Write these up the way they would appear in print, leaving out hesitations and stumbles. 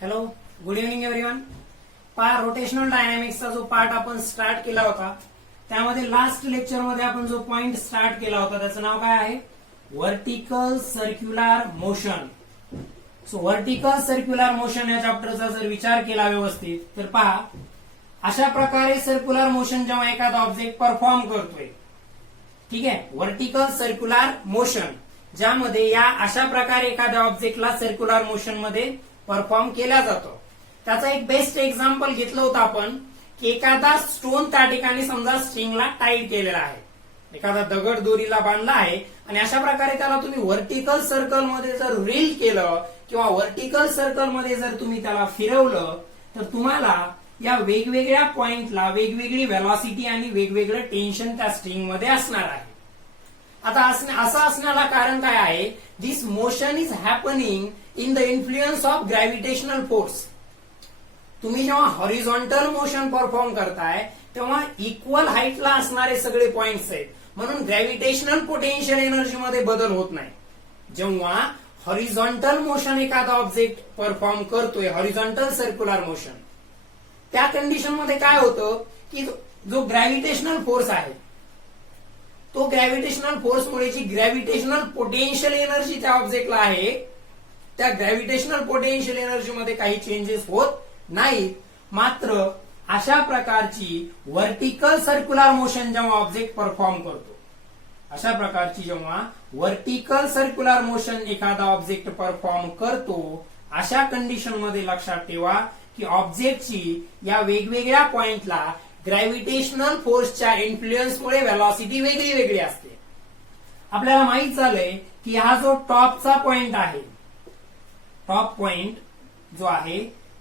Hello, good evening everyone. पहा, rotational डायनॅमिक्सचा जो part आपण स्टार्ट केला होता त्यामध्ये लास्ट लेक्चर मध्ये आपण जो पॉइंट स्टार्ट केला होता त्याचं नाव काय आहे? Vertical circular motion. So vertical circular motion या चॅप्टरचा जर विचार केला व्यवस्थित तर पहा, अशा प्रकारे सर्क्युलर मोशन जेव्हा एखादा ऑब्जेक्ट परफॉर्म करतोय, ठीक आहे, व्हर्टिकल सर्क्युलर मोशन ज्यामध्ये या अशा प्रकारे एखाद्या ऑब्जेक्टला सर्क्युलर मोशन मध्ये परफॉर्म केला जातो. त्याचा एक बेस्ट एक्झाम्पल घेतलं होतं आपण की एखादा स्टोन त्या ठिकाणी समजा स्ट्रिंगला टाईट केलेला आहे, एखादा दगड दोरीला बांधला आहे आणि अशा प्रकारे त्याला तुम्ही व्हर्टिकल सर्कल मध्ये जर रील केलं किंवा व्हर्टिकल सर्कल मध्ये जर तुम्ही त्याला फिरवलं तर तुम्हाला या वेगवेगळ्या पॉइंटला वेगवेगळी व्हेलॉसिटी आणि वेगवेगळं टेन्शन त्या स्ट्रिंग मध्ये असणार आहे. आता असं असण्याला कारण काय आहे? This motion is happening in the influence of gravitational force. तुम्ही जेव्हा हॉरिझॉन्टल मोशन परफॉर्म करताय तेव्हा इक्वल हाईटला असणारे सगळे पॉइंट्स आहेत, म्हणून ग्रॅव्हिटेशनल पोटेन्शियल एनर्जी मध्ये बदल होत नाही. जेव्हा हॉरिझॉन्टल मोशन एखादा ऑब्जेक्ट परफॉर्म करतोय, हॉरिझॉन्टल सर्क्युलर मोशन, त्या कंडिशन मध्ये काय होतं की जो ग्रॅव्हिटेशनल फोर्स आहे तो ग्रॅव्हिटेशनल फोर्समुळे जी ग्रॅव्हिटेशनल पोटेन्शियल एनर्जी त्या ऑब्जेक्टला आहे त्या ग्रॅव्हिटेशनल पोटेन्शियल एनर्जी मध्ये काही चेंजेस होत नाहीत. मात्र अशा प्रकारची व्हर्टिकल सर्क्युलर मोशन जेव्हा ऑब्जेक्ट परफॉर्म करतो, अशा प्रकारची जेव्हा व्हर्टिकल सर्क्युलर मोशन एखादा ऑब्जेक्ट परफॉर्म करतो, अशा कंडिशन मध्ये लक्षात ठेवा की ऑब्जेक्टची या वेगवेगळ्या पॉइंटला ग्रॅव्हिटेशनल फोर्सच्या इन्फ्लुएन्समुळे व्हेलॉसिटी वेगळी वेगळी असते. आपल्याला माहित झालंय की हा जो टॉपचा पॉइंट आहे, टॉप पॉइंट जो आहे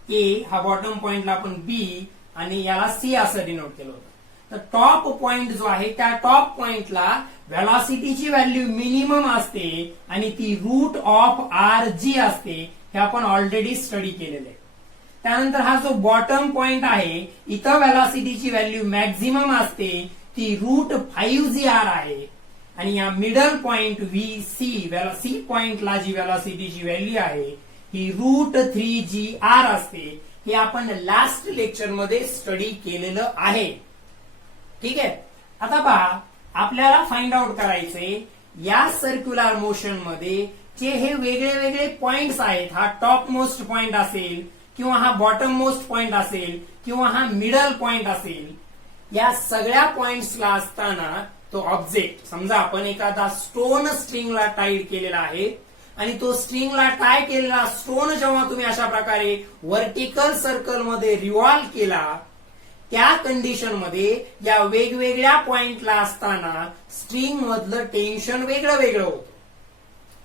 ए, हा बॉटम पॉइंटला आपण बी आणि याला सी असं डिनोट केलं होतं. तर टॉप पॉइंट जो आहे त्या टॉप पॉइंटला व्हेलॉसिटीची व्हॅल्यू मिनिमम असते आणि ती रूट ऑफ आर जी असते, हे आपण ऑलरेडी स्टडी केलेलं आहे. त्यानंतर हा जो बॉटम पॉइंट आहे इथं व्हेलॉसिटीची व्हॅल्यू मॅक्झिमम असते, ती रूट 5gr आहे. आणि या मिडल पॉइंट सी पॉइंटला जी व्हेलॉसिटीची व्हॅल्यू आहे ही रूट 3gr असते. हे आपण लास्ट लेक्चर मध्ये स्टडी केलेलं आहे, ठीक आहे. आता पहा, आपल्याला फाइंड आउट करायचंय या सर्क्युलर मोशन मध्ये जे हे वेगळे वेगळे पॉइंट्स आहेत, हा टॉप मोस्ट पॉइंट असेल किंवा हा बॉटम मोस्ट पॉइंट असेल किंवा हा मिडल पॉइंट असेल, या सगळ्या पॉइंट्सला असताना तो ऑब्जेक्ट, समजा आपण एखादा स्टोन स्ट्रिंगला टाईट केलेला आहे आणि तो स्ट्रिंगला टाय केलेला स्टोन जेव्हा तुम्ही अशा प्रकारे व्हर्टिकल सर्कल मध्ये रिव्हॉल्व केला, त्या कंडिशन मध्ये या वेगवेगळ्या पॉइंटला असताना स्ट्रिंग मधलं टेन्शन वेगळं वेगळं होतं.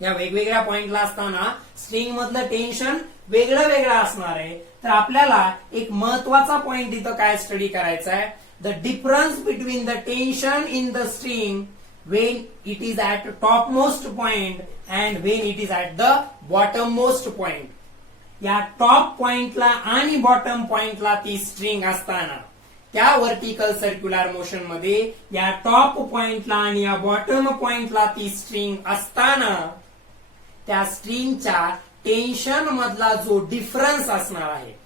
या वेगवेगळ्या पॉइंटला असताना स्ट्रिंग मधलं टेन्शन वेगळं वेगळं असणार आहे. तर आपल्याला एक महत्वाचा पॉइंट इथं काय स्टडी करायचा आहे? The difference between the tension in the string when it is at topmost point and when it is at the bottommost point. या टॉप पॉइंटला आणि बॉटम पॉइंटला ती स्ट्रिंग असताना त्या व्हर्टिकल सर्क्युलर मोशन मध्ये या टॉप पॉइंटला आणि या बॉटम पॉइंटला ती स्ट्रिंग असताना त्या स्ट्रिंगच्या टेन्शन मधला जो डिफरन्स असणार आहे,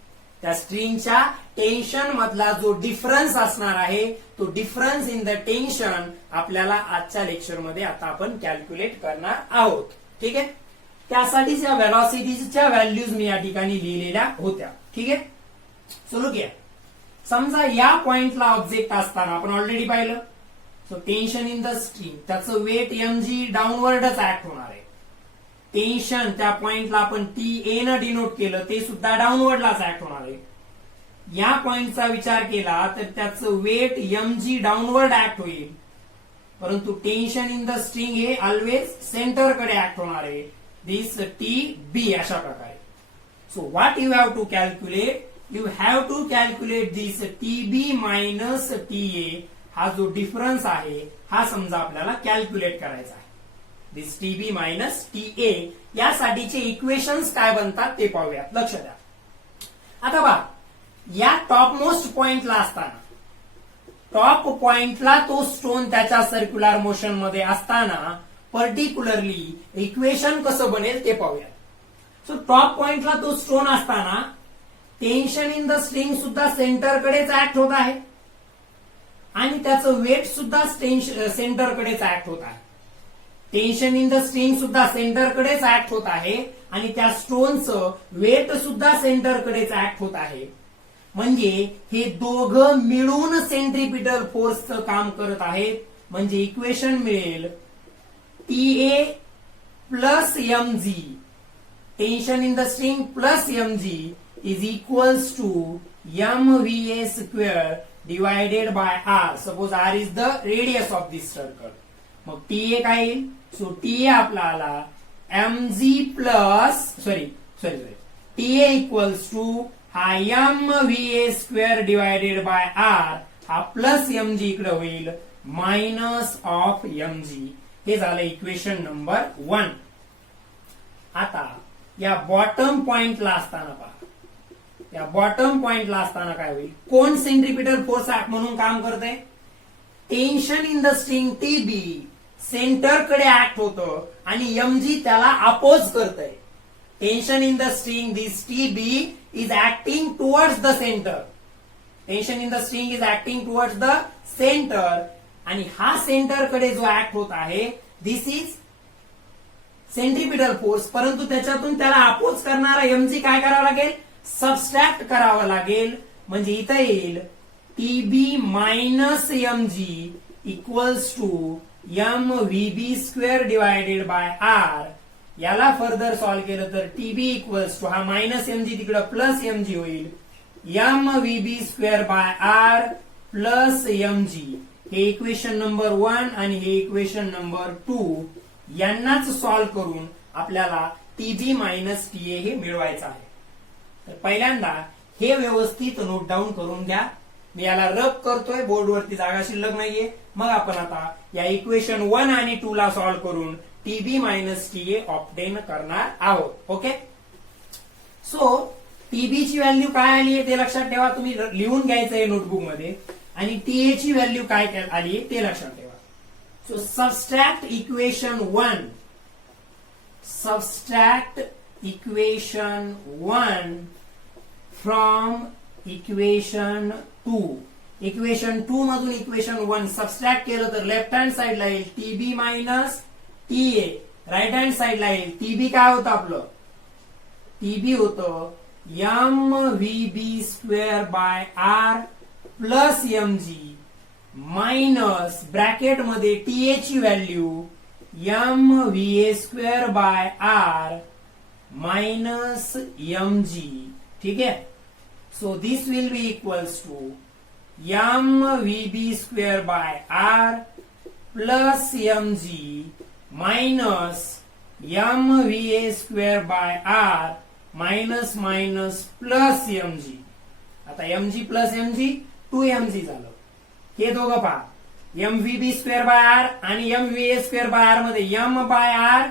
त्या स्ट्रिंगच्या टेन्शन मधला जो डिफरन्स असणार आहे, तो डिफरन्स इन द टेन्शन आपल्याला आजच्या लेक्चर मध्ये आता आपण कॅल्क्युलेट करणार आहोत, ठीक आहे. त्यासाठीच या व्हेलॉसिटीच्या व्हॅल्यूज मी या ठिकाणी लिहिलेल्या होत्या, ठीक आहे. सुरू घ्या. समजा या पॉइंटला ऑब्जेक्ट असताना आपण ऑलरेडी पाहिलं, so tension in the string, त्याचं वेट mg डाऊनवर्डच ऍक्ट होणार आहे. टेन्शन त्या पॉइंटला आपण TA न डिनोट केलं, ते सुद्धा डाऊनवर्डलाच ऍक्ट होणार आहे. या पॉइंटचा विचार केला तर त्याचं वेट mg डाऊनवर्ड ऍक्ट होईल, परंतु टेन्शन इन द स्ट्रिंग हे ऑलवेज सेंटरकडे ऍक्ट होणार आहे, दिस TB अशा प्रकारे. So what you have to calculate? You have to calculate this TB minus TA. हा जो डिफरन्स आहे हा समजा आपल्याला कॅल्क्युलेट करायचा आहे. दिस TB मायनस TA यासाठीचे इक्वेशन्स काय बनतात ते पाहूयात, लक्ष द्या. आता बघा, या टॉप मोस्ट पॉइंटला असताना, टॉप पॉइंटला तो स्टोन त्याच्या सर्क्युलर मोशन मध्ये असताना पर्टिक्युलरली इक्वेशन कसं बनेल ते पाहूया. सो टॉप पॉइंटला तो स्टोन असताना टेन्शन इन द स्ट्रिंग सुद्धा सेंटरकडेच ऍक्ट होत आहे आणि त्याचं वेट सुद्धा सेंटरकडेच ऍक्ट होत आहे. टेन्शन इन द स्ट्रिंग सुद्धा सेंटरकडेच ऍक्ट होत आहे आणि त्या स्टोनचं वेट सुद्धा सेंटरकडेच ऍक्ट होत आहे. म्हणजे हे दोघं मिळून सेंट्रिपिटल फोर्सचं काम करत आहेत. म्हणजे इक्वेशन मिळेल TA plus mg tension in the string plus mg is equals to mva square divided by r. Suppose r is the radius of this circle. मग TA काय येईल? सो TA आपला आला mg plus sorry TA equals to हा mva square divided by r हा plus mg इकडे होईल minus of mg. हे झालं इक्वेशन नंबर 1. आता या बॉटम पॉइंटला असताना पहा, या बॉटम पॉइंटला असताना काय होईल? कोण सेंट्रिपिटल फोर्स म्हणून काम करतंय? Tension in the string TB सेंटरकडे ऍक्ट होतं आणि mg त्याला अपोज करतंय. Tension in the string this TB is acting towards the centre. Tension in the string is acting towards the centre आणि हा सेंटरकडे जो ऍक्ट होत आहे दिस इज सेंट्रिपिटल फोर्स. परंतु त्याच्यातून त्याला अपोज करणारा mg काय करावं लागेल? सबस्ट्रॅक्ट करावं लागेल. म्हणजे इथं येईल TB minus mg equals to mvb square divided by r. याला फर्दर सॉल्व्ह केलं तर TB इक्वल्स टू हा मायनस mg तिकडं प्लस mg होईल mvb square by r plus mg. हे इक्वेशन नंबर 1 आणि हे इक्वेशन नंबर 2 यांनाच सॉल्व्ह करून आपल्याला TB मायनस TA हे मिळवायचं आहे. तर पहिल्यांदा हे व्यवस्थित नोट डाऊन करून घ्या. मी याला रब करतोय, बोर्डवरती जागा शिल्लक नाहीये. मग आपण आता या इक्वेशन 1 आणि 2 ला सॉल्व्ह करून TB मायनस TA ऑब्टेन करणार आहोत. ओके, सो TB ची व्हॅल्यू काय आली आहे ते लक्षात ठेवा. तुम्ही लिहून घ्यायचं आहे नोटबुक मध्ये. आणि TA ची व्हॅल्यू काय आली आहे ते लक्षात ठेवा. So subtract equation 1, subtract equation 1 from equation 2. Equation 2 मधून इक्वेशन 1 सबस्ट्रॅक्ट केलं तर लेफ्ट हँड साइडला येईल TB minus TA. Right hand साइडला येईल TB काय होतं आपलं? TB होतं mvb square by r plus mg minus bracket मध्ये TA ची value mva square by r minus mg. ठीक आहे, so this will be equals to mvb square by r plus mg minus mva square by r minus minus plus mg. आता mg plus mg 2mg झालं. हे दोघं पहा, mvb square by r आणि mva square by r मध्ये m by r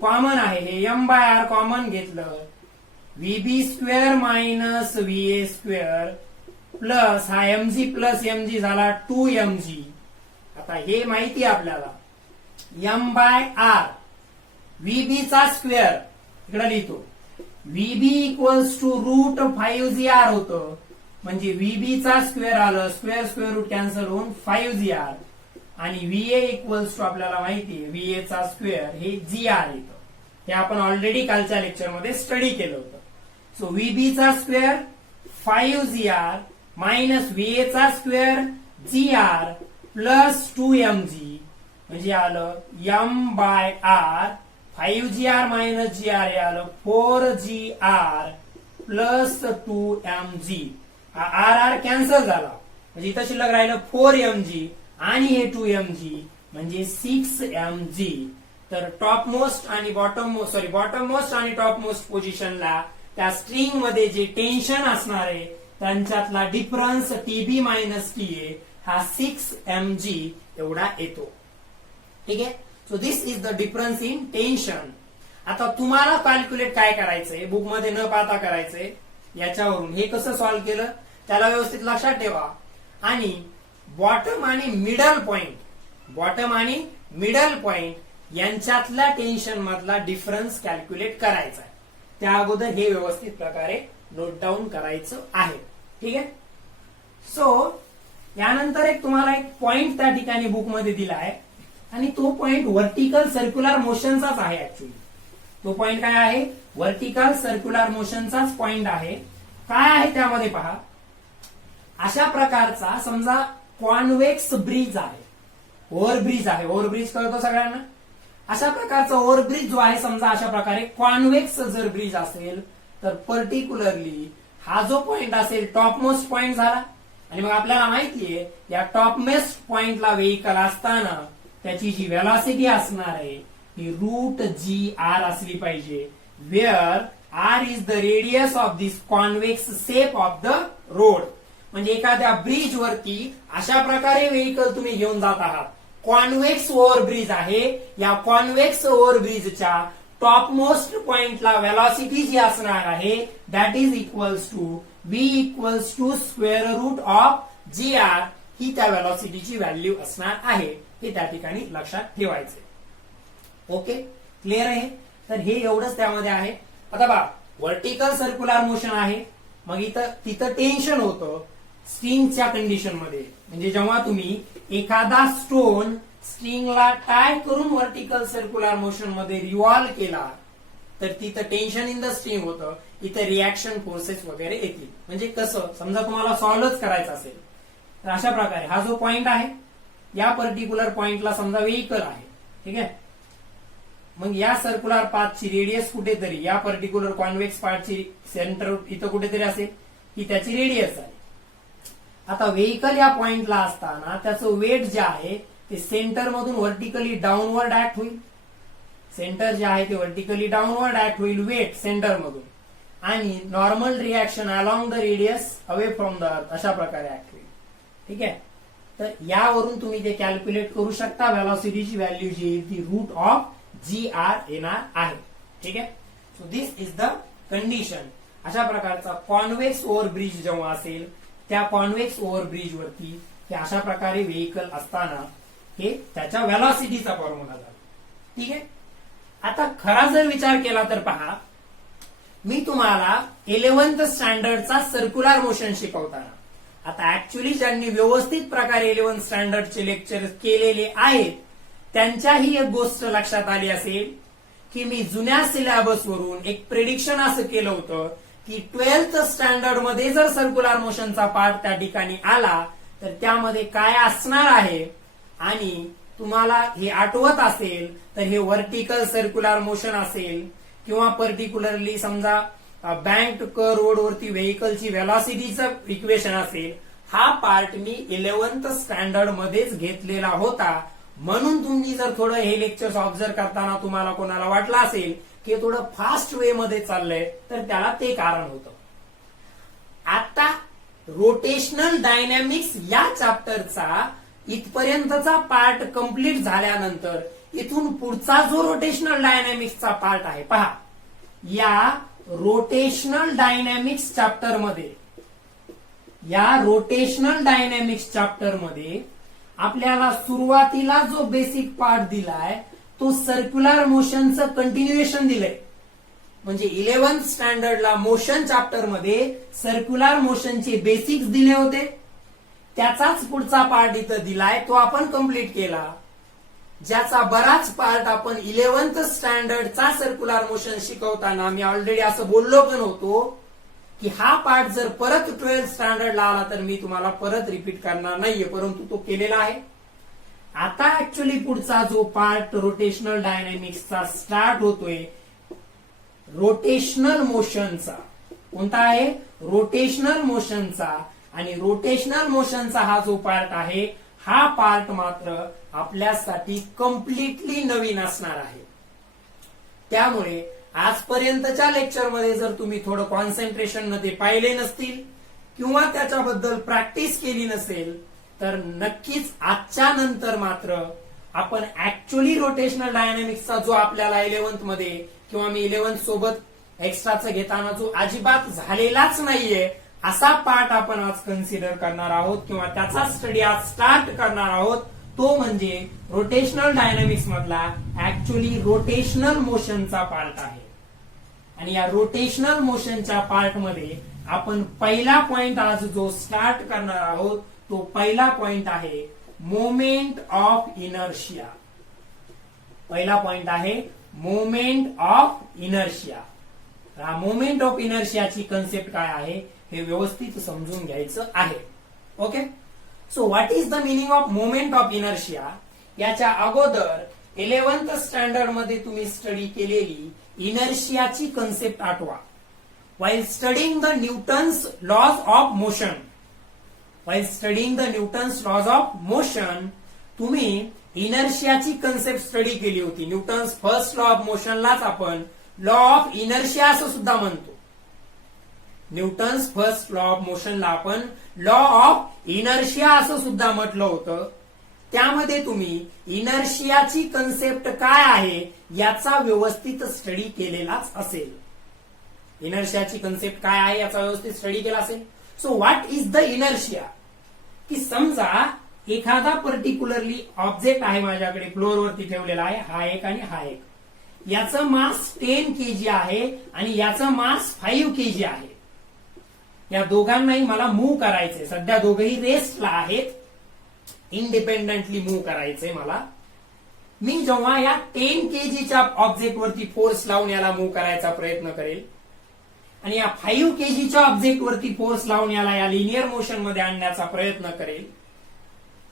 common आहे. हे m by r common घेतलं, vb square minus va square plus हा mg प्लस mg झाला 2mg. आता हे माहिती आहे आपल्याला m बाय r vb चा स्क्वेअर इकडे लिहितो. vb equals to route 5gr होतं. म्हणजे VB चा स्क्वेअर आलं, स्क्वेअर स्क्वेअर रूट कॅन्सल होऊन 5gr आणि VA इक्वल्स टू आपल्याला माहिती आहे VA चा स्क्वेअर हे GR येतं. हे आपण ऑलरेडी कालच्या लेक्चर मध्ये स्टडी केलं होतं. सो VB चा स्क्वेअर 5gr मायनस VA चा स्क्वेअर GR प्लस 2mg म्हणजे आलं m by r. 5gr minus GR हे आलं 4gr plus 2mg. R cancel झाला म्हणजे इथं शिल्लक राहिलं 4mg आणि हे 2mg म्हणजे 6mg. तर टॉप मोस्ट आणि बॉटम मोस्ट आणि टॉप मोस्ट पोझिशनला त्या स्ट्रिंग मध्ये जे टेन्शन असणार आहे त्यांच्यातला डिफरन्स TB मायनस TA हा 6mg एवढा येतो. ठीक आहे, so this is the difference in tension. आता तुम्हाला कॅल्क्युलेट काय करायचंय, बुक मध्ये न पाहता करायचंय. याच्यावरून हे कसं सॉल्व्ह केलं त्याला व्यवस्थित लक्षात ठेवा. आणि बॉटम आणि मिडल पॉइंट यांच्यातल्या टेन्शन मधला डिफरन्स कॅल्क्युलेट करायचा आहे. त्या अगोदर हे व्यवस्थित प्रकारे नोट डाऊन करायचं आहे. ठीक आहे. सो यानंतर एक तुम्हाला एक पॉइंट त्या ठिकाणी बुकमध्ये दिला आहे आणि तो पॉइंट व्हर्टिकल सर्क्युलर मोशनचाच आहे. ऍक्च्युली तो पॉइंट काय आहे? व्हर्टिकल सर्क्युलर मोशनचाच पॉइंट आहे. काय आहे त्यामध्ये पहा. अशा प्रकारचा समजा कॉन्व्हेक्स ब्रिज आहे, ओव्हरब्रिज आहे. ओव्हरब्रिज कळतो सगळ्यांना. अशा प्रकारचा ओव्हरब्रिज जो आहे, समजा अशा प्रकारे कॉन्व्हेक्स जर ब्रिज असेल तर पर्टिक्युलरली हा जो पॉइंट असेल टॉपमोस्ट पॉइंट झाला. आणि मग आपल्याला माहितीये या टॉपमोस्ट पॉइंटला व्हेकल असताना त्याची जी व्हेलॉसिटी असणार आहे ही √GR असली पाहिजे. Where R is the radius of this convex shape of the road. म्हणजे एखाद्या ब्रिज वरती अशा प्रकारे व्हेकल तुम्ही घेऊन जात आहात. कॉन्व्हेक्स ओव्हरब्रिज आहे. या कॉन्व्हेक्स ओव्हरब्रिजच्या टॉपमोस्ट पॉइंटला व्हेलॉसिटी जी असणार आहे that is equals to V equals to √GR ही त्या व्हेलॉसिटीची व्हॅल्यू असणार आहे. हे त्या ठिकाणी लक्षात ठेवायचे. ओके, क्लिअर आहे. तर हे एवढंच त्यामध्ये आहे. आता बघा, व्हर्टिकल सर्क्युलर मोशन आहे. मग तिथं टेन्शन होतं स्ट्रिंगच्या कंडिशन मध्ये. म्हणजे जेव्हा तुम्ही एखादा स्टोन स्ट्रिंगला टाय करून व्हर्टिकल सर्क्युलर मोशन मध्ये रिव्हॉल्व केला तर तिथं टेन्शन इन द स्ट्रिंग होतं. इथं रिॲक्शन फोर्सेस वगैरे येतील. म्हणजे कसं, समजा तुम्हाला सॉल्व्हच करायचं असेल तर अशा प्रकारे हा जो पॉइंट आहे या पर्टिक्युलर पॉइंटला समजा व्हेकल आहे. ठीक आहे. मग या सर्क्युलर पाथची रेडियस कुठेतरी या पर्टिक्युलर कॉन्व्हेक्स पार्टची सेंटर इथं कुठेतरी असेल ही त्याची रेडियस आहे. आता व्हेकल या पॉइंटला असताना त्याचं वेट जे आहे ते सेंटर मधून व्हर्टिकली डाऊनवर्ड ऍक्ट होईल. सेंटर जे आहे ते व्हर्टिकली डाऊनवर्ड ऍक्ट होईल वेट सेंटर मधून. आणि normal reaction along the radius away from the earth अशा प्रकारे ऍक्ट होईल. ठीक आहे. तर यावरून तुम्ही ते कॅल्क्युलेट करू शकता. व्हेलॉसिटीची व्हॅल्यू जी येईल ती √GR येणार आहे. ठीक आहे. So this is the condition. अशा प्रकारचा कॉन्व्हेक्स ओव्हरब्रिज जेव्हा असेल त्या कॉन्व्हेक्स ओव्हरब्रिज वरती हे अशा प्रकारे व्हेकल असताना हे त्याच्या व्हेलॉसिटीचा फॉर्म्युला झाला. ठीक आहे. आता खरा जर विचार केला तर पहा, मी तुम्हाला 11th स्टँडर्डचा सर्क्युलर मोशन शिकवताना आता ऍक्च्युली ज्यांनी व्यवस्थित प्रकारे 11th स्टँडर्डचे लेक्चर केलेले आहेत त्यांच्याही एक गोष्ट लक्षात आली असेल की मी जुन्या सिलेबस वरून एक प्रेडिक्शन असं केलं होतं की 12th स्टँडर्ड मध्ये जर सर्क्युलर मोशनचा पार्ट त्या ठिकाणी आला तर त्यामध्ये काय असणार आहे. आणि तुम्हाला हे आठवत असेल तर हे व्हर्टिकल सर्क्युलर मोशन असेल किंवा पर्टिक्युलरली समजा बँक रोड वरती व्हेकलची व्हेलॉसिटीचं इक्वेशन असेल. हा पार्ट मी 11th स्टँडर्ड मध्येच घेतलेला होता. म्हणून तुम्ही जर थोडं हे लेक्चर्स ऑब्झर्व करताना तुम्हाला कोणाला वाटलं असेल की थोडं फास्ट वे मध्ये चाललंय तर त्याला ते कारण होतं. आता रोटेशनल डायनॅमिक्स या चॅप्टरचा इथपर्यंतचा पार्ट कंप्लीट झाल्यानंतर इथून पुढचा जो रोटेशनल डायनॅमिक्सचा पार्ट आहे पहा, या रोटेशनल डायनॅमिक्स चॅप्टर मध्ये आपल्याला सुरुवातीला जो बेसिक पार्ट दिलाय तो सर्क्युलर मोशनचं कंटिन्युएशन दिलंय. म्हणजे 11th स्टँडर्डला मोशन चॅप्टर मध्ये सर्क्युलर मोशनचे बेसिक्स दिले होते. त्याचाच पुढचा पार्ट इथं दिलाय तो आपण कंप्लीट केला. ज्याचा बराच पार्ट आपण 11th स्टँडर्डचा सर्क्युलर मोशन शिकवताना मी ऑलरेडी असं बोललो पण होतो की हा पार्ट जर परत 12th स्टँडर्डला आला तर मी तुम्हाला परत रिपीट करणार नाहीये, परंतु तो केलेला आहे. आता ऍक्च्युली पुढचा जो पार्ट रोटेशनल डायनॅमिक्सचा स्टार्ट होतोय रोटेशनल मोशनचा. कोणता आहे? रोटेशनल मोशनचा. आणि रोटेशनल मोशनचा हा जो पार्ट आहे हा पार्ट मात्र आपल्यासाठी कम्प्लिटली नवीन असणार आहे. त्यामुळे आजपर्यंतच्या लेक्चरमध्ये जर तुम्ही थोडं कॉन्सन्ट्रेशन मध्ये पाहिले नसतील किंवा त्याच्याबद्दल प्रॅक्टिस केली नसेल तर नक्कीच आजच्या नंतर मात्र आपण ऍक्च्युली रोटेशनल डायनॅमिक्सचा जो आपल्याला 11th मध्ये किंवा मी 11th सोबत एक्स्ट्राचं घेताना जो अजिबात झालेलाच नाहीये असा पार्ट आपण आज कन्सिडर करणार आहोत किंवा त्याचा स्टडी आज स्टार्ट करणार आहोत. तो म्हणजे रोटेशनल डायनॅमिक्स मधला ऍक्च्युली रोटेशनल मोशनचा पार्ट आहे. आणि या रोटेशनल मोशनच्या पार्ट मध्ये आपण पहिला पॉइंट आज जो स्टार्ट करणार आहोत तो पहिला पॉइंट आहे मोमेंट ऑफ इनर्शिया. पहिला पॉइंट आहे मोमेंट ऑफ इनर्शिया. हा मोमेंट ऑफ इनर्शियाची कन्सेप्ट काय आहे हे व्यवस्थित समजून घ्यायचं आहे. Okay, so what is the meaning of moment of inertia. याच्या अगोदर 11th स्टँडर्ड मध्ये तुम्ही स्टडी केलेली इनर्शियाची कन्सेप्ट आठवा. while studying the Newton's laws of motion, तुम्ही इनर्शियाची कन्सेप्ट स्टडी केली होती. न्यूटन्स फर्स्ट लॉ ऑफ मोशनलाच आपण लॉ ऑफ इनर्शिया असं सुद्धा म्हणतो. न्यूटन्स फर्स्ट लॉ ऑफ मोशनला आपण लॉ ऑफ इनर्शिया असं सुद्धा म्हटलं होतं. त्यामध्ये तुम्ही इनर्शियाची कन्सेप्ट काय आहे याचा व्यवस्थित स्टडी केलेलाच असेल. इनर्शियाची कन्सेप्ट काय आहे याचा व्यवस्थित स्टडी केला असेल. So what is the inertia, की समजा एखादा पर्टिक्युलरली ऑब्जेक्ट आहे माझ्याकडे फ्लोअरवरती ठेवलेला आहे, हा एक आणि हा एक. याचं मास 10 kg आहे आणि याचं मास 5 kg आहे. या दोघांनाही मला मूव्ह करायचंय. सध्या दोघंही रेस्टला आहेत, इंडिपेंडेंटली मूव्ह करायचंय मला. मी जेव्हा या 10 kgच्या ऑब्जेक्टवरती फोर्स लावून याला मूव्ह करायचा प्रयत्न करेल आणि या 5 kgच्या ऑब्जेक्टवरती फोर्स लावून याला या लिनियर मोशन मध्ये आणण्याचा प्रयत्न करेल,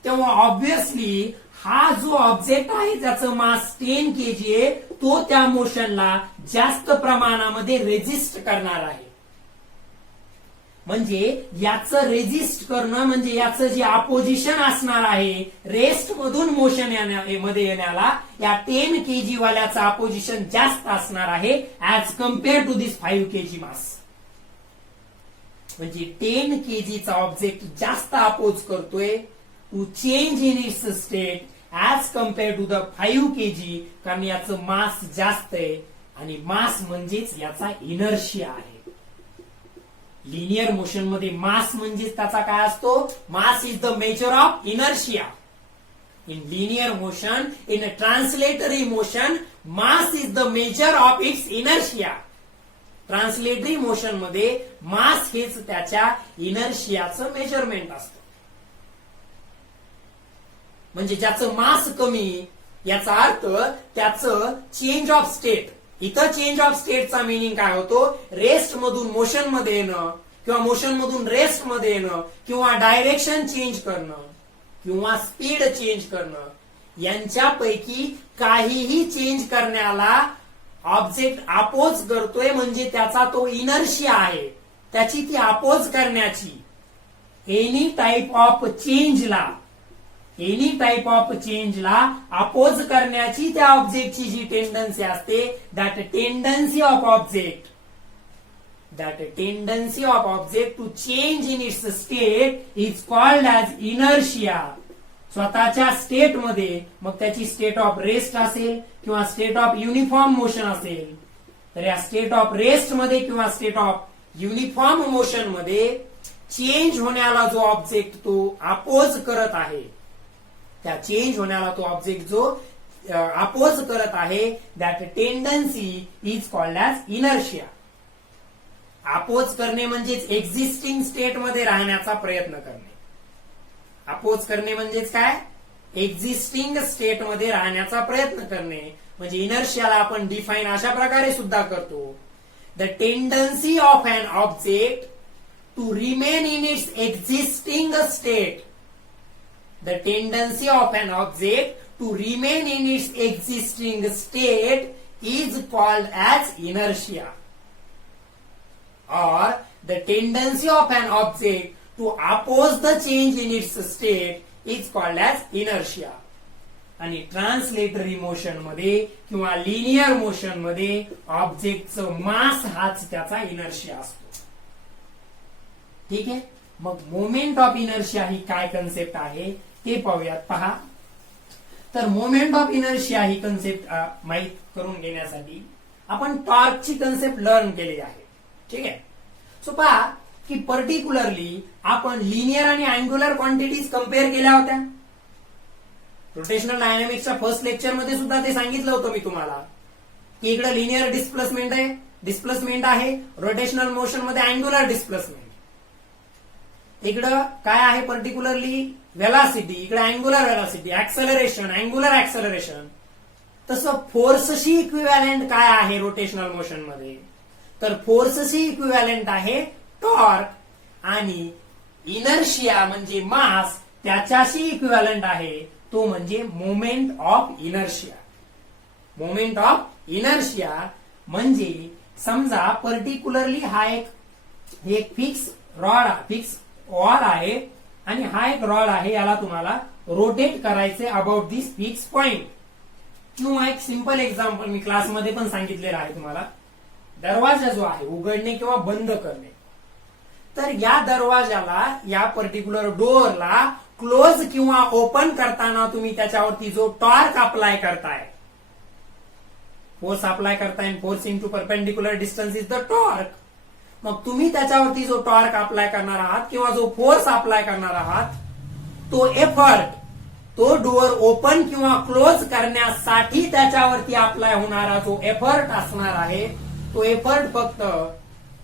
तेव्हा ऑब्व्हियसली हा जो ऑब्जेक्ट आहे ज्याचं मास 10 kg आहे तो त्या मोशनला जास्त प्रमाणामध्ये रेजिस्ट करणार आहे. म्हणजे याचं रेजिस्ट करणं म्हणजे याचं जे अपोजिशन असणार आहे रेस्ट मधून मोशन मध्ये येण्याला, या 10 kg वाल्याचं अपोजिशन जास्त असणार आहे as compare to this 5 kg mass. म्हणजे 10 kgचा ऑब्जेक्ट जास्त अपोज करतोय to change in its state as compare to the 5 kg, कारण याचं मास जास्त आहे आणि मास म्हणजेच याचा इनर्शिया आहे. लिनियर मोशन मध्ये मास म्हणजेच त्याचा काय असतो, mass is the measure of inertia. In linear motion, in a translatory motion, mass is the measure of its inertia. Translatory motion मध्ये मास हेच त्याच्या इनर्शियाचं मेजरमेंट असतं. म्हणजे ज्याचं मास कमी याचा अर्थ त्याचं चेंज ऑफ स्टेट. इथं चेंज ऑफ स्टेटचा मिनिंग काय होतो, रेस्ट मधून मोशन मध्ये येणं किंवा मोशन मधून रेस्ट मध्ये येणं किंवा डायरेक्शन चेंज करणं किंवा स्पीड चेंज करणं, यांच्यापैकी काहीही चेंज करण्याला ऑब्जेक्ट अपोज करतोय म्हणजे त्याचा तो इनर्शिया आहे. त्याची ती अपोज करण्याची एनी टाइप ऑफ चेंजला अपोज करण्याची त्या ऑब्जेक्टची जी टेंडन्सी असते, that tendency of object to change in its state is called as inertia. स्वतःच्या स्टेटमध्ये, मग त्याची स्टेट ऑफ रेस्ट असेल किंवा स्टेट ऑफ युनिफॉर्म मोशन असेल, तर या स्टेट ऑफ रेस्ट मध्ये किंवा स्टेट ऑफ युनिफॉर्म मोशन मध्ये चेंज होण्याला जो ऑब्जेक्ट तो अपोज करत आहे, त्या चेंज होण्याला तो ऑब्जेक्ट जो अपोज करत आहे, that tendency is called as inertia. Oppose करणे म्हणजेच एक्झिस्टिंग स्टेट मध्ये राहण्याचा प्रयत्न करणे. अपोज करणे म्हणजेच काय, एक्झिस्टिंग स्टेट मध्ये राहण्याचा प्रयत्न करणे. म्हणजे इनर्शियाला आपण डिफाईन अशा प्रकारे सुद्धा करतो, the tendency of an object to remain in its existing state. The tendency of an object to remain in its existing state is called as inertia. Or the tendency of an object to oppose the change in its state is called as inertia. आणि translatory motion मध्ये किंवा linear motion मध्ये ऑब्जेक्टचं मास हाच त्याचा inertia असतो. ठीक आहे, मग मोमेंट ऑफ इनर्शिया ही काय कन्सेप्ट आहे ते पाहूयात. पहा, तर moment of inertia he concept माहित करून घेण्यासाठी आपण टॉर्कची कन्सेप्ट लर्न केली आहे. ठीक आहे, सो पहा की पर्टिक्युलरली आपण लिनियर आणि अँग्युलर क्वांटिटीज कम्पेअर केल्या होत्या. रोटेशनल डायनामिक्सच्या फर्स्ट लेक्चर मध्ये सुद्धा ते सांगितलं होतं मी तुम्हाला की इकडे लिनियर डिस्प्लेसमेंट आहे डिस्प्लेसमेंट आहे, रोटेशनल मोशन मध्ये अँग्युलर डिस्प्लेसमेंट. इकडं काय आहे पर्टिक्युलरली वेलॉसिटी, इकडे angular velocity, acceleration, angular acceleration. तसं फोर्सशी इक्विव्हॅलेंट काय आहे रोटेशनल मोशन मध्ये, तर फोर्सशी इक्विव्हॅलेंट आहे टॉर्क, आणि इनर्शिया म्हणजे मास त्याच्याशी इक्विव्हॅलेंट आहे तो म्हणजे moment of inertia. Moment of inertia म्हणजे समजा पर्टिक्युलरली हा एक फिक्स वॉल आहे आणि हा एक रॉड आहे, याला तुम्हाला रोटेट करायचे अबाउट दिस फिक्स पॉइंट. किंवा एक सिंपल एक्झाम्पल मी क्लासमध्ये पण सांगितलेलं आहे तुम्हाला, दरवाजा जो आहे उघडणे किंवा बंद करणे, तर या दरवाजाला, या पर्टिक्युलर डोअरला क्लोज किंवा ओपन करताना तुम्ही त्याच्यावरती जो टॉर्क अप्लाय करताय, फोर्स अप्लाय करताय, force into perpendicular distance is the torque. मग तुम्ही त्याच्यावरती जो टॉर्क अप्लाय करणार आहात किंवा जो फोर्स अप्लाय करणार आहात, तो एफर्ट, तो डोअर ओपन किंवा क्लोज करण्यासाठी त्याच्यावरती अप्लाय होणारा जो एफर्ट असणार आहे, तो एफर्ट फक्त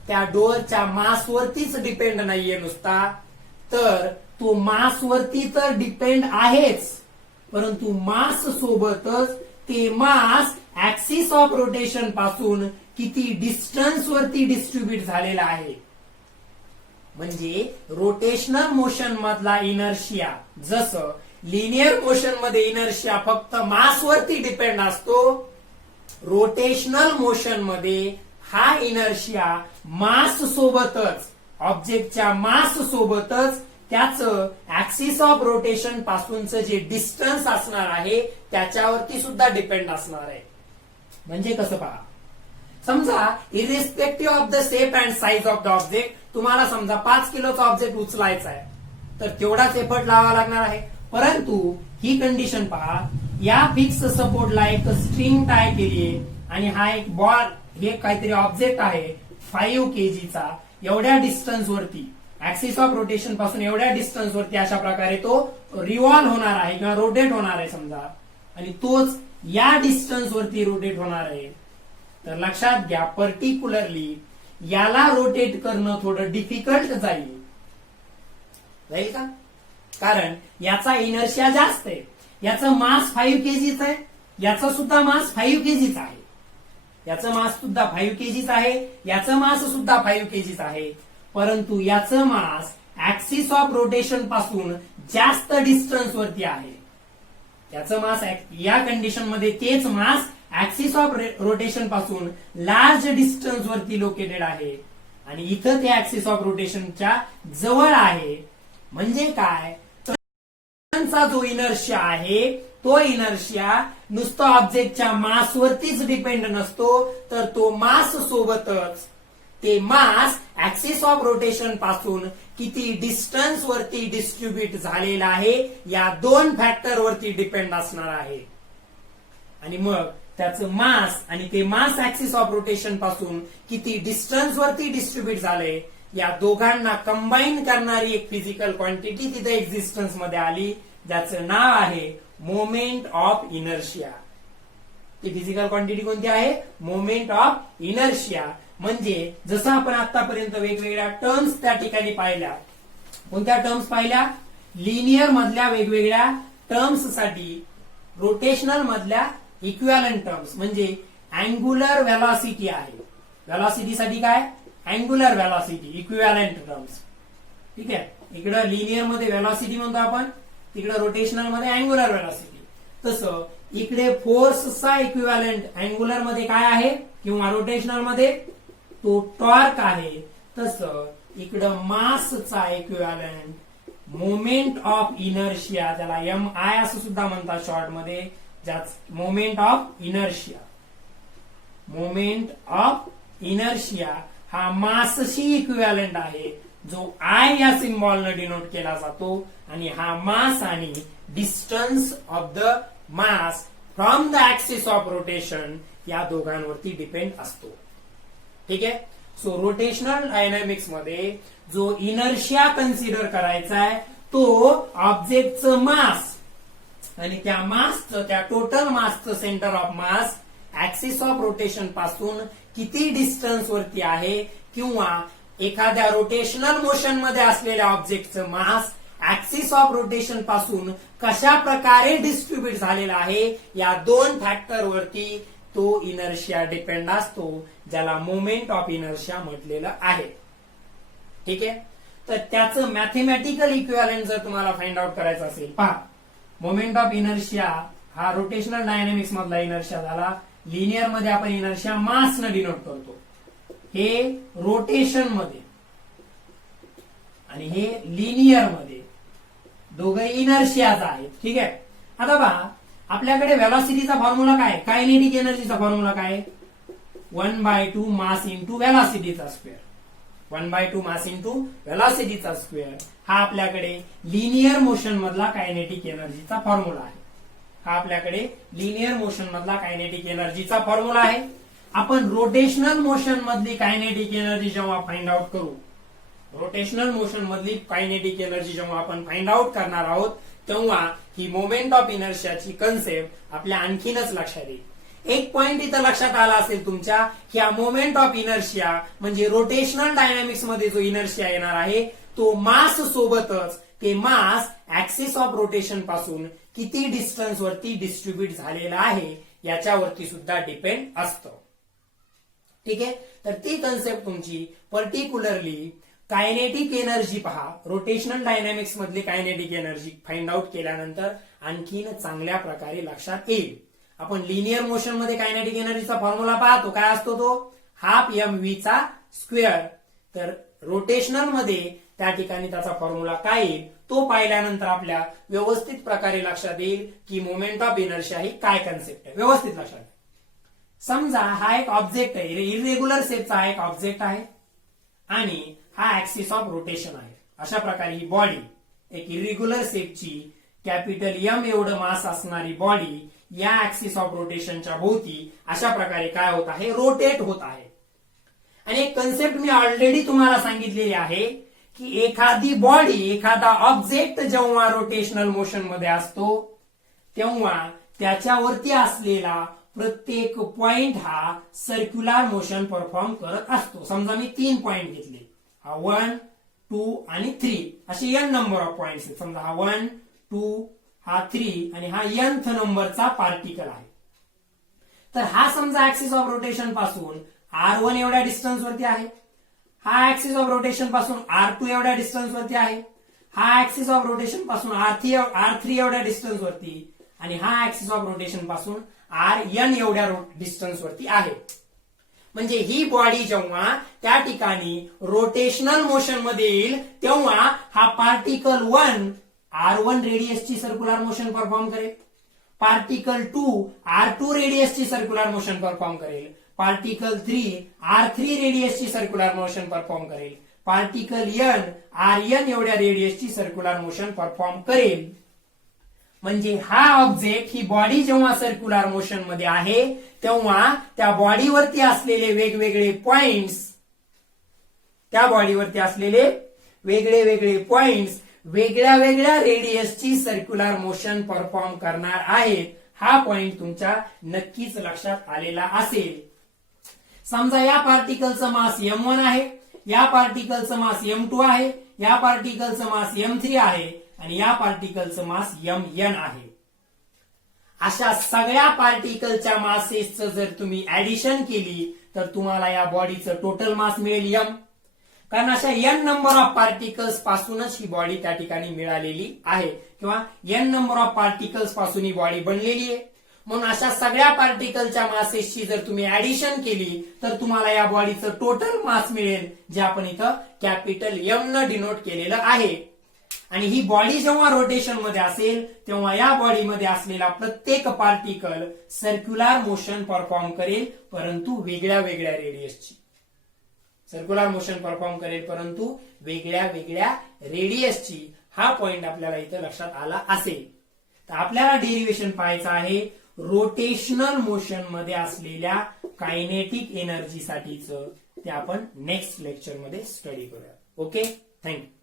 त्या डोअरच्या मासवरतीच डिपेंड नाहीये नुसता, तर तो मासवरती तर डिपेंड आहेच, परंतु मास सोबतच ते मास ऍक्सिस ऑफ रोटेशन पासून किती डिस्टन्स वरती डिस्ट्रीब्युट झालेला आहे. म्हणजे रोटेशनल मोशन मधला इनर्शिया, जसं लिनियर मोशन मध्ये इनर्शिया फक्त मासवरती डिपेंड असतो, रोटेशनल मोशन मध्ये हा इनर्शिया मास सोबतच, ऑब्जेक्टच्या मास सोबतच त्याचं ऍक्सिस ऑफ रोटेशन पासूनचं जे डिस्टन्स असणार आहे त्याच्यावरती सुद्धा डिपेंड असणार आहे. म्हणजे कसं पहा, समजा irrespective of the shape and size of the object, तुम्हाला समजा 5 किलोचा ऑब्जेक्ट उचलायचा आहे, तर तेवढाच एफर्ट लावावा लागणार आहे. परंतु ही कंडिशन पहा, या फिक्स सपोर्टला एक स्ट्रिंग टाय केली आहे आणि हा एक बॉल, हे काहीतरी ऑब्जेक्ट आहे 5 kgचा, एवढ्या डिस्टन्स वरती, ऍक्सिस ऑफ रोटेशन पासून एवढ्या डिस्टन्स वरती अशा प्रकारे तो रिव्हॉल्व होणार आहे किंवा रोटेट होणार आहे समजा, आणि तोच या डिस्टन्स वरती रोटेट होणार आहे. तर लक्षात घ्या, पर्टिक्युलरली याला रोटेट करणं थोडं डिफिकल्ट जाईल का, कारण याचा इनर्शिया जास्त आहे, याचं मास 5 kgच आहे, याचा सुद्धा मास 5 kgच आहे, याचं मास सुद्धा 5 kgच आहे, याचं मास सुद्धा 5 kgच आहे, परंतु याचं मास ऍक्सिस ऑफ रोटेशन पासून जास्त डिस्टन्स वरती आहे. याचं मास, या कंडिशन मध्ये तेच मास ऍक्सिस ऑफ रोटेशन पासून लार्ज डिस्टन्स वरती लोकेटेड आहे, आणि इथं ते ऍक्सिस ऑफ रोटेशनच्या जवळ आहे. म्हणजे काय, चा जो इनर्शिया आहे तो इनर्शिया नुसतं ऑब्जेक्टच्या मासवरतीच डिपेंड नसतो, तर तो मास सोबतच ते मास ऍक्सिस ऑफ रोटेशन पासून किती डिस्टन्स वरती डिस्ट्रीब्युट झालेला आहे या दोन फॅक्टर वरती डिपेंड असणार आहे. आणि मग त्याचं मास आणि ते मास ऍक्सिस ऑफ रोटेशन पासून किती डिस्टन्स वरती डिस्ट्रीब्युट झाले, या दोघांना कंबाईन करणारी एक फिजिकल क्वांटिटी तिथे एक्झिस्टन्स मध्ये आली, ज्याचं नाव आहे मोमेंट ऑफ इनर्शिया. ती फिजिकल क्वांटिटी कोणती आहे, मोमेंट ऑफ इनर्शिया. म्हणजे जसं आपण आतापर्यंत वेगवेगळ्या टर्म्स त्या ठिकाणी पाहिल्या, कोणत्या टर्म्स पाहिल्या, लिनियर मधल्या वेगवेगळ्या टर्म्स साठी रोटेशनल मधल्या इक्विव्हॅलंट टर्म्स, म्हणजे अँग्युलर व्हेलॉसिटी आहे, व्हेलॉसिटी साठी काय, अँग्युलर व्हेलॉसिटी, इक्विव्हॅलंट टर्म्स. ठीक आहे, इकडं लिनियर मध्ये व्हेलॉसिटी म्हणतो आपण, तिकडे रोटेशनल मध्ये अँग्युलर व्हेलॉसिटी. तसं इकडे फोर्सचा इक्विव्हॅलंट अँग्युलर मध्ये काय आहे किंवा रोटेशनल मध्ये तो टॉर्क आहे, तसं इकडं मासचा इक्विव्हॅलंट मोमेंट ऑफ इनर्शिया, त्याला MI असं सुद्धा म्हणतात शॉर्ट मध्ये, ज्यात moment of inertia, moment of inertia हा मासशी इक्विव्हॅलंट आहे, जो I या सिम्बॉलने डिनोट केला जातो, आणि हा मास आणि distance of the mass from the axis of rotation या दोघांवरती डिपेंड असतो. ठीक आहे, सो रोटेशनल डायनामिक्स मध्ये जो इनर्शिया कन्सिडर करायचा आहे तो ऑब्जेक्टचं मास आणि त्या मासचं, त्या टोटल मासचं centre of mass axis of rotation पासून किती डिस्टन्स वरती आहे किंवा एखाद्या रोटेशनल मोशन मध्ये असलेल्या ऑब्जेक्टचं मास ऍक्सिस ऑफ रोटेशन पासून कशा प्रकारे डिस्ट्रीब्युट झालेला आहे या दोन फॅक्टर वरती तो इनर्शिया डिपेंड असतो, ज्याला मोमेंट ऑफ इनर्शिया म्हटलेलं आहे. ठीक आहे, तर त्याचं मॅथमॅटिकल इक्विव्हॅलंट जर तुम्हाला फाइंड आउट करायचं असेल, पहा मोमेंट ऑफ इनर्शिया हा रोटेशनल डायनॅमिक्स मधला इनर्शिया झाला. लिनियर मध्ये आपण इनर्शिया मास न डिनोट करतो, हे रोटेशन मध्ये आणि हे लिनियर मध्ये दोघे इनर्शियाच आहेत. ठीक आहे, आता पहा आपल्याकडे व्हेलॉसिटीचा फॉर्म्युला काय, कायनेटिक एनर्जीचा फॉर्म्युला काय, 1/2 मास इंटू व्हेलॉसिटीचा स्क्वेअर. 1/2 मास इंटू व्हेलॉसिटीचा स्क्वेअर हा आपल्याकडे लिनियर मोशन मधला कायनेटिक एनर्जीचा फॉर्म्युला आहे. हा आपल्याकडे लिनियर मोशन मधला कायनेटिक एनर्जीचा फॉर्म्युला आहे. आपण रोटेशनल मोशन मधली कायनेटिक एनर्जी जेव्हा फाइंड आउट करू, रोटेशनल मोशन मधली कायनेटिक एनर्जी जेव्हा आपण फाइंड आउट करणार आहोत, तेव्हा ही मोमेंट ऑफ इनर्शियाची कन्सेप्ट आपल्या आणखीनच लक्षात येईल. एक पॉइंट इथं लक्षात आला असेल तुमच्या, ह्या मोमेंट ऑफ इनर्शिया म्हणजे रोटेशनल डायनॅमिक्स मध्ये जो इनर्शिया येणार आहे तो मास सोबतच ते मास ऍक्सिस ऑफ रोटेशन पासून किती डिस्टन्स वरती डिस्ट्रीब्युट झालेला आहे याच्यावरती सुद्धा डिपेंड असतं. ठीक आहे, तर ती कन्सेप्ट तुमची पर्टिक्युलरली कायनेटिक एनर्जी पहा, रोटेशनल डायनॅमिक्स मधली कायनेटिक एनर्जी फाइंड आउट केल्यानंतर आणखीन चांगल्या प्रकारे लक्षात येईल. आपण लिनियर मोशन मध्ये कायनेटिक एनर्जीचा फॉर्म्युला पाहतो, काय असतो तो हाफ mv चा स्क्वेअर. तर रोटेशनल मध्ये त्या ठिकाणी त्याचा फॉर्म्युला काय येईल तो पाहिल्यानंतर आपल्या व्यवस्थित प्रकारे लक्षात येईल की मोमेंट ऑफ इनर्शिया ही काय कन्सेप्ट आहे. व्यवस्थित लक्षात येईल. समजा हा एक ऑब्जेक्ट आहे, इरेग्युलर शेपचा हा एक ऑब्जेक्ट आहे आणि हा ऍक्सिस ऑफ रोटेशन आहे. अशा प्रकारे ही बॉडी एक इरेग्युलर शेपची कॅपिटल एम एवढं मास असणारी बॉडी या ऍक्सिस ऑफ रोटेशनच्या भोवती अशा प्रकारे काय होत आहे, रोटेट होत आहे. आणि एक कन्सेप्ट मी ऑलरेडी तुम्हाला सांगितलेली आहे की एखादी बॉडी, एखादा ऑब्जेक्ट जेव्हा रोटेशनल मोशन मध्ये असतो तेव्हा त्याच्यावरती असलेला प्रत्येक पॉइंट हा सर्क्युलर मोशन परफॉर्म करत असतो. समजा मी 3 पॉइंट घेतले, हा 1, 2 आणि 3 असे n नंबर ऑफ पॉइंट्स आहेत. समजा हा 1, 2 हा 3 आणि हा nth नंबरचा पार्टिकल आहे. तर हा समजा ऍक्सिस ऑफ रोटेशन पासून r1 एवढ्या डिस्टन्स वरती आहे, हा ऍक्सिस ऑफ रोटेशन पासून r2 एवढ्या डिस्टन्स वरती आहे, हा ऍक्सिस ऑफ रोटेशन पासून r3 एवढ्या डिस्टन्स वरती आणि हा ऍक्सिस ऑफ रोटेशन पासून rn एवढ्या डिस्टन्स वरती आहे. म्हणजे ही बॉडी जेव्हा त्या ठिकाणी रोटेशनल मोशन मध्ये येईल तेव्हा हा पार्टिकल 1 r1 रेडियसची सर्क्युलर मोशन परफॉर्म करेल, पार्टिकल 2 r2 रेडियसची सर्क्युलर मोशन परफॉर्म करेल, पार्टिकल 3 r3 रेडियसची सर्क्युलर मोशन परफॉर्म करेल, पार्टिकल n rn एवढ्या रेडियसची सर्क्युलर मोशन परफॉर्म करेल. म्हणजे हा ऑब्जेक्ट, ही बॉडी जेव्हा सर्क्युलर मोशन मध्ये आहे तेव्हा त्या बॉडीवरती असलेले वेगवेगळे पॉइंट्स, त्या बॉडीवरती असलेले वेगळे वेगळे पॉइंट्स वेगळ्या वेगळ्या रेडियसची सर्क्युलर मोशन परफॉर्म करणार आहेत. हा पॉइंट तुमच्या नक्कीच लक्षात आलेला असेल. समजा या पार्टिकलचं मास m1 आहे, या पार्टिकलचं मास m2 आहे, या पार्टिकलचं मास m3 आहे आणि या पार्टिकलचं मास mn आहे. अशा सगळ्या पार्टिकलच्या मासेसचं जर तुम्ही ऍडिशन केली तर तुम्हाला या बॉडीचं टोटल मास मिळेल m. कारण अशा n नंबर ऑफ पार्टिकल्स पासूनच ही बॉडी त्या ठिकाणी मिळालेली आहे किंवा n नंबर ऑफ पार्टिकल्स पासून ही बॉडी बनलेली आहे. म्हणून अशा सगळ्या पार्टिकलच्या मासेसची जर तुम्ही ऍडिशन केली तर तुम्हाला या बॉडीचं टोटल मास मिळेल, जे आपण इथं कॅपिटल M न डिनोट केलेलं आहे. आणि ही बॉडी जेव्हा रोटेशन मध्ये असेल तेव्हा या बॉडीमध्ये असलेला प्रत्येक पार्टिकल सर्क्युलर मोशन परफॉर्म करेल, परंतु वेगळ्या वेगळ्या रेडियसची. सर्क्युलर मोशन परफॉर्म करेल परंतु वेगळ्या वेगळ्या रेडियसची. हा पॉइंट आपल्याला इथं लक्षात आला असेल. तर आपल्याला डेरिव्हेशन पाहायचं आहे रोटेशनल मोशन मध्ये असलेल्या कायनेटिक एनर्जी साठीचं. ते आपण नेक्स्ट लेक्चर मध्ये स्टडी करूया. Okay, thank you.